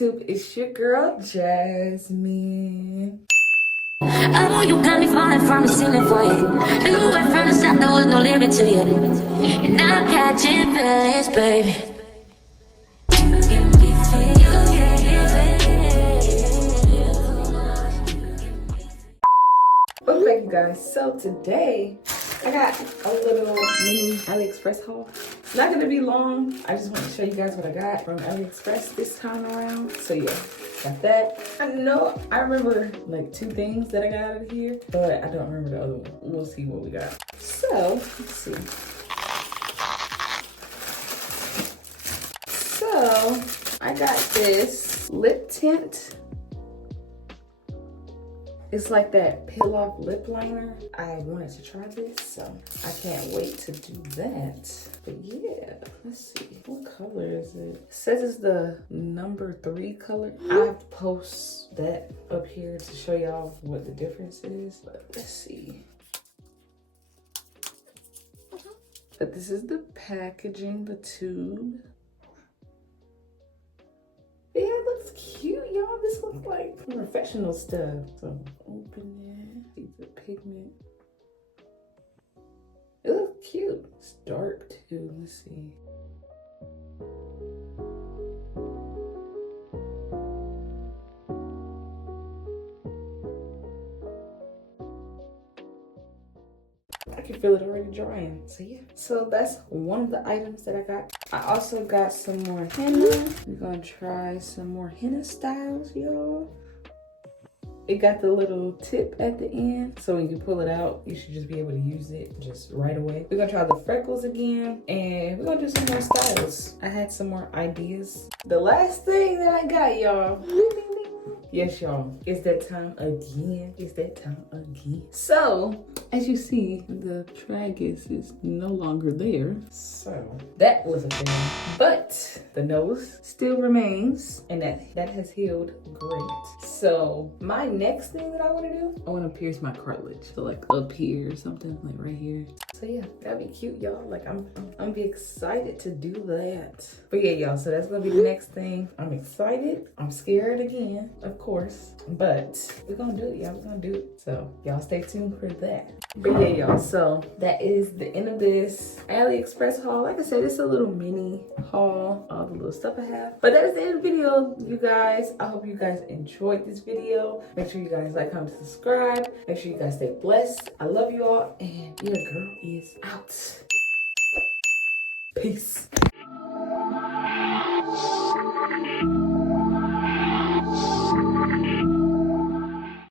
YouTube? It's your girl Jasmine. I know you got me falling from the ceiling for you. You went from the start, there was no limit to you. And I'm catching feelings, baby. Welcome back, you guys. So today I got a little mini AliExpress haul. It's not gonna be long. I just want to show you guys what I got from AliExpress this time around. So yeah, got that. I know I remember like 2 things that I got out of here, but I don't remember the other one. We'll see what we got. So let's see. So I got this lip tint. It's like that peel off lip liner. I wanted to try this, so I can't wait to do that. But yeah, let's see. What color is it? It says it's the number 3 color. I have to post that up here to show y'all what the difference is. But let's see. But this is the packaging, the tube. Yeah, it looks cute, y'all. This looks like professional stuff. So open it, see the pigment. It looks cute. It's dark too. Let's see. I can feel it already drying. So yeah. So that's one of the items that I got. I also got some more henna. We're gonna try some more henna styles, y'all. It got the little tip at the end, so when you pull it out, you should just be able to use it just right away. We're gonna try the freckles again, and we're gonna do some more styles. I had some more ideas. The last thing that I got, y'all. Yes, y'all, it's that time again. It's that time again. So, as you see, the tragus is no longer there. So, that was a thing. But the nose still remains, and that has healed great. So, my next thing that I want to do, I want to pierce my cartilage. So, like up here or something, like right here. So, yeah, that'd be cute, y'all. Like, I'm be excited to do that. But yeah, y'all, so that's gonna be the next thing. I'm excited. I'm scared again, of course, but we're gonna do it, y'all. We're gonna do it. So y'all stay tuned for that. But yeah, y'all, so that is the end of this AliExpress haul. Like I said, it's a little mini haul, all the little stuff I have. But that is the end of the video, you guys. I hope you guys enjoyed this video. Make sure you guys like, comment, subscribe. Make sure you guys stay blessed. I love you all, and your girl is out. Peace.